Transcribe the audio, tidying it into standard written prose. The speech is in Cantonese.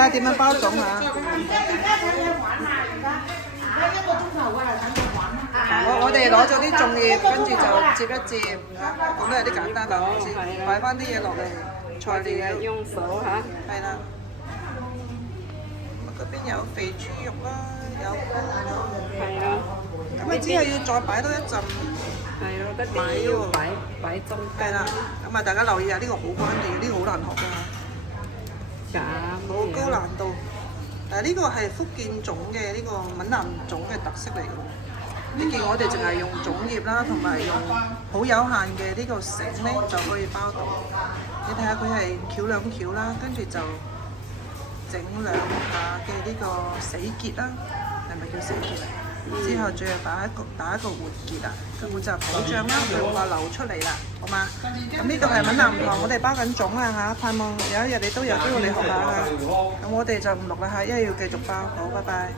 下點樣包粽啊！我哋攞咗啲粽葉，跟住就接一接，咁都有啲簡單啦，好似擺翻啲嘢落嚟，材料。用手嚇。係啦。嗰邊有肥豬肉啦，有係咯。咁啊，之後要再擺多一陣。係咯，嗰啲要擺中間。係啦，咁啊大家留意下，呢個好關鍵，呢個好難學㗎。好高難度。呢個係福建粽嘅呢個閩南粽嘅特色嚟㗎。你見我哋淨係用粽葉啦，同埋用好有限嘅呢個繩咧就可以包到。你睇下佢係翹兩翹啦，跟住就整兩下嘅呢個死結啦，係咪叫死結啊？之後最後打一個活結啊，咁就保障啦，佢唔怕流出嚟啦，好嘛？咁呢度係閩南堂，我哋包緊粽啊嚇，盼望有一日你都有機會嚟學下啊！咁我哋就唔錄啦嚇，因為要繼續包，好，拜拜。